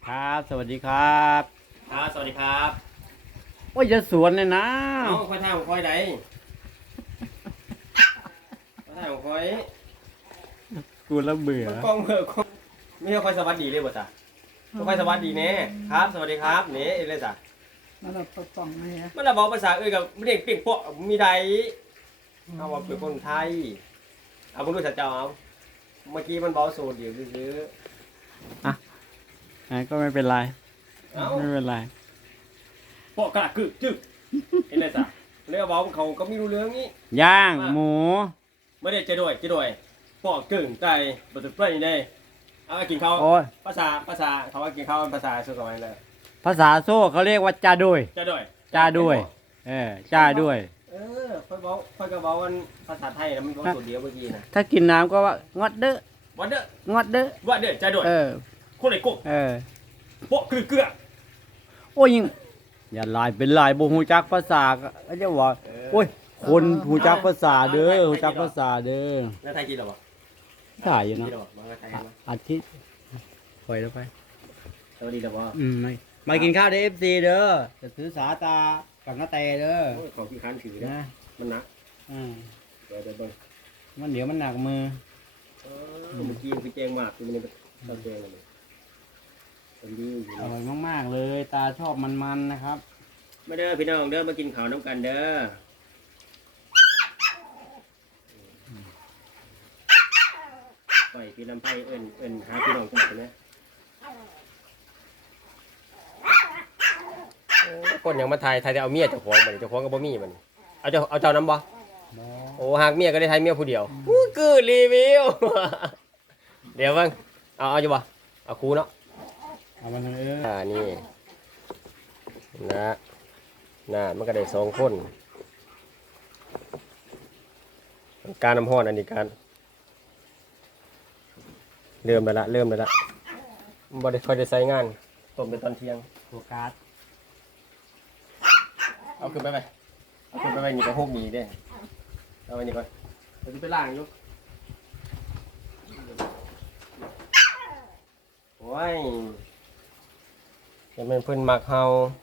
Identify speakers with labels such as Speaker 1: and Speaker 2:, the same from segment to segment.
Speaker 1: ครับสวัสดีครับ
Speaker 2: ครับสวัสดีครับ
Speaker 1: โอ้ยจะสวนเลยนะ
Speaker 2: เอาค่อยทางค่อยใดค่อยทางค่อย
Speaker 1: กูละเบื่อ
Speaker 2: มันกล้องเบอร์กล้องไม่ค่อยสวัสดีเลยบ่จ้ะค่อยสวัสดีแน่ครับสวัสดีครับนี่เลยจ้ะ
Speaker 3: มาแบบปล่องเลยนะ
Speaker 2: มันระบอกภาษากับเด็กเปียกพวกมีใดเอาว่าเป็นคนไทยเอาคุณดูสัจจะเอาเมื่อกี้มันเบาโซดอยู่ซื้อ
Speaker 1: ก็ไม่เป็นไร
Speaker 2: เอ้า
Speaker 1: ไม่เป็นไร
Speaker 2: พวกกระกึกจึ๊กเห็นไหมจ้ะเรียกว่าเขาก็ไม่รู้เรื่องนี้
Speaker 1: ย่างหมู
Speaker 2: ไม่ได้เจะด้วยพวกกึ่งใจบทเพลงนี่เอากินข้าว
Speaker 1: โอ้ย
Speaker 2: ภาษาเขาว่ากินข้าวเป็นภาษาสุดกันเลย
Speaker 1: ภาษาโซ่เขาเรียกว่าจ้าด้วย
Speaker 2: จะด้วย
Speaker 1: จ้าด้วยจ้าด้วย
Speaker 2: ค่อยก็บอกว่าภาษาไทยนะมันบอกตัวเดียวเมื่อกี้นะ
Speaker 1: ถ้ากินน้ำก็ว่างดเด้อ
Speaker 2: วันเด้อง
Speaker 1: ดเด้อ
Speaker 2: วันเด้อจะด้วยคนไหนกุ๊กโป๊ะคือเกลือ
Speaker 1: โอ้ยยังอย่าลายเป็นลายบ่ฮู้จักภาษาก็จะว่าโอ้ยคนฮู้จักภาษาเด้อฮู้จักภาษาเด้อ
Speaker 2: แล้วไทยกินหรอวะ
Speaker 1: ถ่ายอยู่เนาะ
Speaker 2: กินหรอมาไทยมา
Speaker 1: อาทิตย์ปล่อยแล้วไป
Speaker 2: สวัสดีหรอวะ
Speaker 1: ไม่มากินข้าวเด้อ FC เด้อจะถือสาตากับน้าเตเด้อ
Speaker 2: ของที่ค้านถือนะ
Speaker 1: นะ
Speaker 2: มันหนัก
Speaker 1: อ่า
Speaker 2: เดี๋ยวเบิ่ง
Speaker 1: มันเดี๋ยวมันหนักมือ
Speaker 2: เมื่อกี้คือแจงมากคือมันเป็นแจงเลยเป็นดีอยู่
Speaker 1: อร่อยมากๆเลย ตาชอบมันๆนะครับ
Speaker 2: มาเด้อพี่น้องเด้อมากินข้าวน้ำกันเด้อปล่อยพี่ลำไส้เอิ้นหาพี่น้องจังใช่ไหมคนยังมาไทยแต่เอาเมียเจ้าของมันเจ้าของก็บ่มีมันเอาเจ้าน้ำบ่โอ้หากเมียก็ได้ไทยเมียผู้เดียวคือรีวิว เดี๋ยวเบิ่งเอาอยู่บ่เอาครูเนาะ
Speaker 1: เอามันเออ
Speaker 2: นี่นะมันก็ได้สองคนการน้ำห้อนอันนี้การเริ่มแล้วละบ่ได้ค่อยได้ใช้งานต้มเป็นตอนเที่ยง
Speaker 1: ตัวการ์ด
Speaker 2: เอาขึ้นไปนี่ก็หุบหนีเด้เอาไปนี่ก่อนเดี๋ยวไปล้างอยู่โอ้ยจะเป็นเพิ่นมักเฮา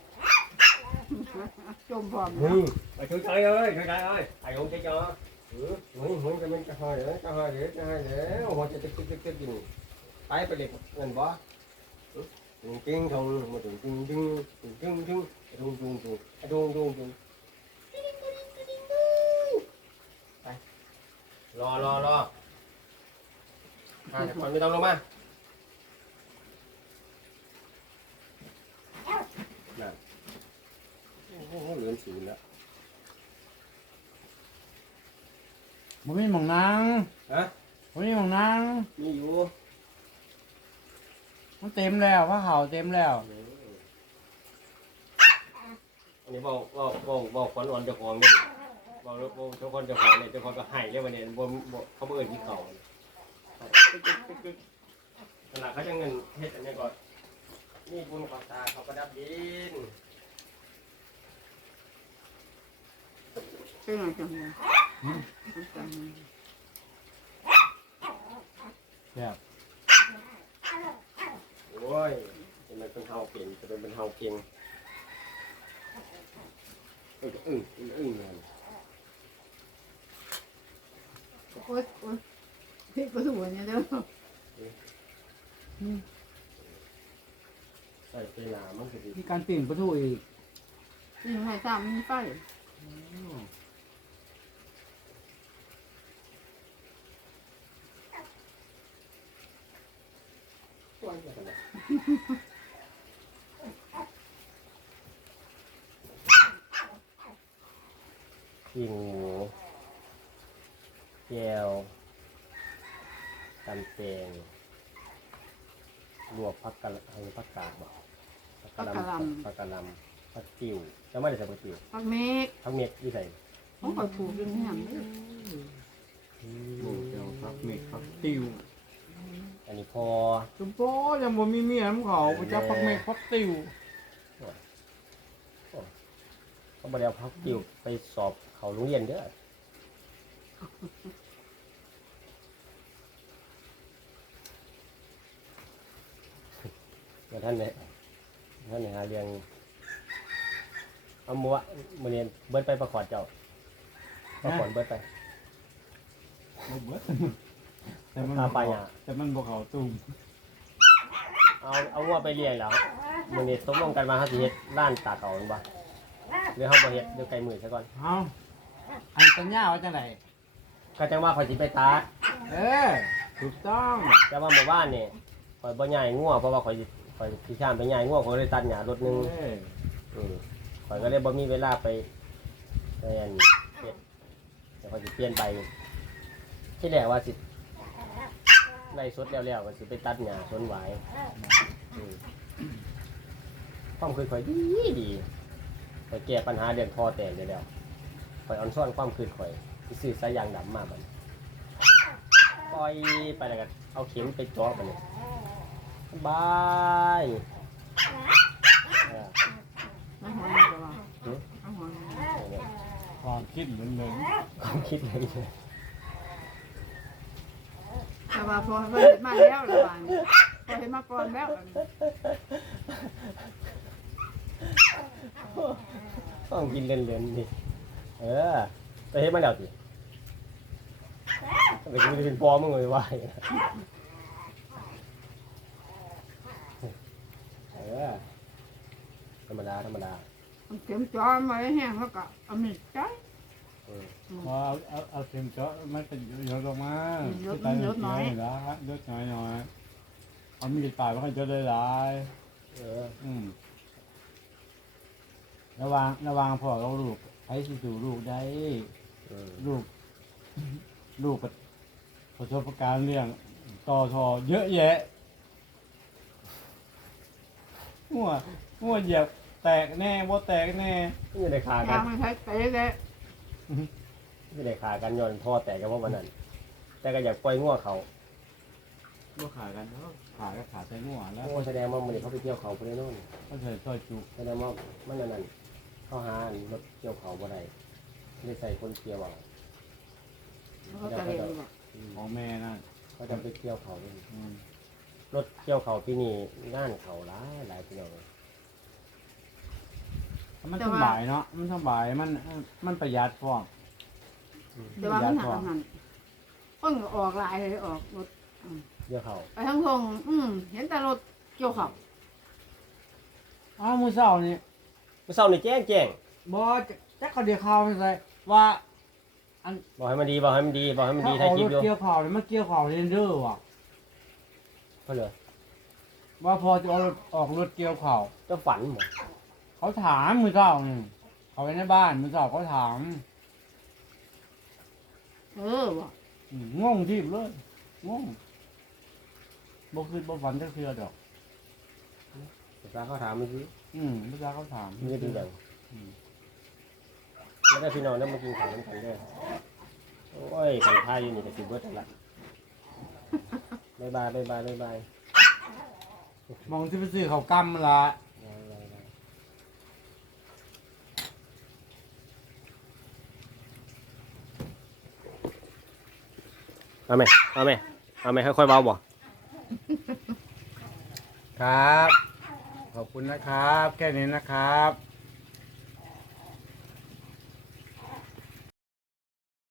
Speaker 3: จมพร้อม
Speaker 2: ไปช่วยใจเอ้ยไอ้หงใจจ่อมึงจะมันจะหอยเด้อหัวจะตึกกินไปเล็กเงินบ่จริงทงมาถึงจริงไปรอมันไม่ต้องลงมาโอ้โหเหลือศูนย์แล้ว
Speaker 1: มันมีหมองนาง
Speaker 2: ฮะ
Speaker 1: มันมีหมองนาง
Speaker 2: มีอยู่
Speaker 1: มันเต็มแล้วผ้าขาวเต็มแล้ว
Speaker 2: อันนี้บอกคนอ่อนเจ้าของนี่บอกเจ้าคนเจ้าของเนี่ยเจ้าของก็ให้เลยวันนี้เขาเบื่อที่เขาขนาดเขาจะเงินเฮ็ดอันนี้ก่อนนี่บุญขอตาเขาประดับดิน
Speaker 3: ใช่ไหมจังเลย
Speaker 1: แบบ
Speaker 2: โอ้ยเป็นเฮาเก่งจะเป็นเฮาเก่งอึ้งเลย
Speaker 3: โอ๊ยพี่ก็ถูกเนี่ยเด้อ
Speaker 2: ใส่เวลามันคือดี
Speaker 1: มีการปิ่งประตูอีก
Speaker 3: นี่ให้ตามมีไฟ
Speaker 2: ขิงหมูแก้วตำแตงลวกผักกะผักกาดบ่ผักกะหล่ำผักติ๋วจะไม่ได้ใส่ผักติ๋ว
Speaker 3: พักเมฆ
Speaker 2: ผักเม็ดที่ใส่
Speaker 3: เขาคอยถูกยังไง
Speaker 1: โอ้เจ้าพักเมฆพักติว
Speaker 2: อันนี้พอ
Speaker 1: จุ๊บโป้ยังบ่มีเมียน้ำเขาไปจับพักเมฆพักติว
Speaker 2: เขาบอกเอาผักติ๋วไปสอบเขาโรงเรียนเด้อมาท่านเนี่ยหาเรื่องเอามัวมื้อนี้เบิดไปประกอดเจ้าประกอดเบิดไป
Speaker 1: บ่เบิดแต่มัน
Speaker 2: พาไปอ่ะ
Speaker 1: แต่มันบ่เข้าตุ้ม
Speaker 2: เอางัวไปเลี้ยงแล้วมื้อนี้ตกลงกันว่าเฮาสิเฮ็ดร้านตากเอาแม่นบ่หรือเฮาบ่เฮ็ดเดี๋ยวไกลมื้อซะก่อน
Speaker 1: เฮาอันสัญญาว่าจังได๋
Speaker 2: ก็จังว่าข่อยสิไปตาก
Speaker 1: เออถูกต้อง
Speaker 2: แต่ว่าหมู่บ้านนี่ข่อยบ่ย้ายงัวเพราะว่าข่อยสิข้ามไปย้ายงัวข่อยเลยตัดหญ้ารถหนึง
Speaker 1: เออ
Speaker 2: ข่อยก็เลยบ่มีเวลาไปอันเฮ็ดแต่ข่อยสิเปลี่ยนไปที่แรกว่าสิไล่สดแล้วก็สิไปตัดหญ้าสวนหวายความคิดข่อยดีข่อยแก้ปัญหาเรื่องคอแตกได้แล้วข่อยอ่อนซ่อนความคิดข่อยสิซื้อสายยางดำมาบัดปล่อยไปแล้วก็เอาเข็มไปเจาะบัดนี้สบายเออ
Speaker 3: ไม่หอยจะว่าไม่หอย
Speaker 2: เนี่ย
Speaker 1: ความคิดเหมือน
Speaker 2: ความคิดเลย
Speaker 3: แต่ว่าพอเห็นมาแล้วละบางพอเห็นมาก่อนแล้ว
Speaker 2: ต้องกินเล่นๆดิเออไปเฮ็ดมาแล้วสิไปกินเป็นปอมึงเลยว่าเออธรรมดา
Speaker 3: เข็มจอมาแห้งแล้วก็เอามีดจ้อย
Speaker 1: พอเอาเข็มเจาะมันเป็นยศลงมาละยศน้อยเอามีดปาดมันก็จะได้หลาย
Speaker 2: เออ
Speaker 1: ระวังพ่อเราลูกให้สิสู่ลูกได้ ลูกประสบการณ์เรื่องต่อทอเยอะแยะหัวเหยียบแตกแน่บ่แตกแน่
Speaker 2: ไม่ได้ขากั
Speaker 3: ยาน งไม่ใช่เตะเลย
Speaker 2: ไม่ได้ขากันย้อนท่อแตกกันเพราะวันนั้นแต่ก็อยากปล่อยงัวเขา
Speaker 1: บ่ขากันเนาะขาก็ขาใส่หัวแล้ว
Speaker 2: โอ้แสดงว่ามันเขาไปเที่ยวเขาไปได้โน่น
Speaker 1: ก็ใส่ซอยจุ
Speaker 2: แสดงว่ามันนั่นเขาหารถเกี่ยวเขาบ่ได้ไม่ได้ใส่คนเกี่ยวเอา
Speaker 3: เขาจะเรียนบอก
Speaker 1: ของแม่นั่น
Speaker 2: เขาจะไปเกี่ยวเขาด้วยรถเกี่ยวเขาที่นี่งานเขาหลายพี่น้อง
Speaker 1: มันสบายเนาะมันสบายมันประหยัดพร้อม
Speaker 3: แต่ว่ามันหันหันเพิ่งออกลายเลยออกรถ
Speaker 2: เกี่ยวเขา
Speaker 3: ไปทั้งทงเห็นแต่รถเกี่ยวขับ
Speaker 1: อ้าวมื้อเช้านี่
Speaker 2: เมื่อเช้านี่แจ้ง
Speaker 1: บ่จักเขาเดียวข่าวใส่ว่า
Speaker 2: บอกให้มันดีถ่ายคลิป
Speaker 1: รถ
Speaker 2: อยู่
Speaker 1: เกี่ยวข่าวนี่มันเกี่ยวข่าวเรนเดอร์ว่ะ
Speaker 2: เพราะเหรอ
Speaker 1: ว่าพอจะออกรถเกี่ยวข่าว
Speaker 2: เจ้าฝันหมด
Speaker 1: เขาถามมื้อเช้านี่เขาไปในบ้านมื้อเช้าเขาถาม
Speaker 3: บอก
Speaker 1: งงที่เลยงงบ่คือบ่ฝันจักเทื่อดอก
Speaker 2: ภาษาเขาถามเมื่อกี้
Speaker 1: เวลาเขาถาม
Speaker 2: มันจะดีอย่างแล้วก็พี่น้องนั่นมากินข้าวน้ำกันด้วยโอ้ยกันท่าอยู่นี่แต่สิบเบิร์ดละบ๊ายบาย
Speaker 1: มองที่ไปซื้อข้าวกำนั่นล่ะ
Speaker 2: เอาไหมค่อยๆเบาบ่
Speaker 1: ครับ ขอบคุณนะครับ แค่นี้นะครับ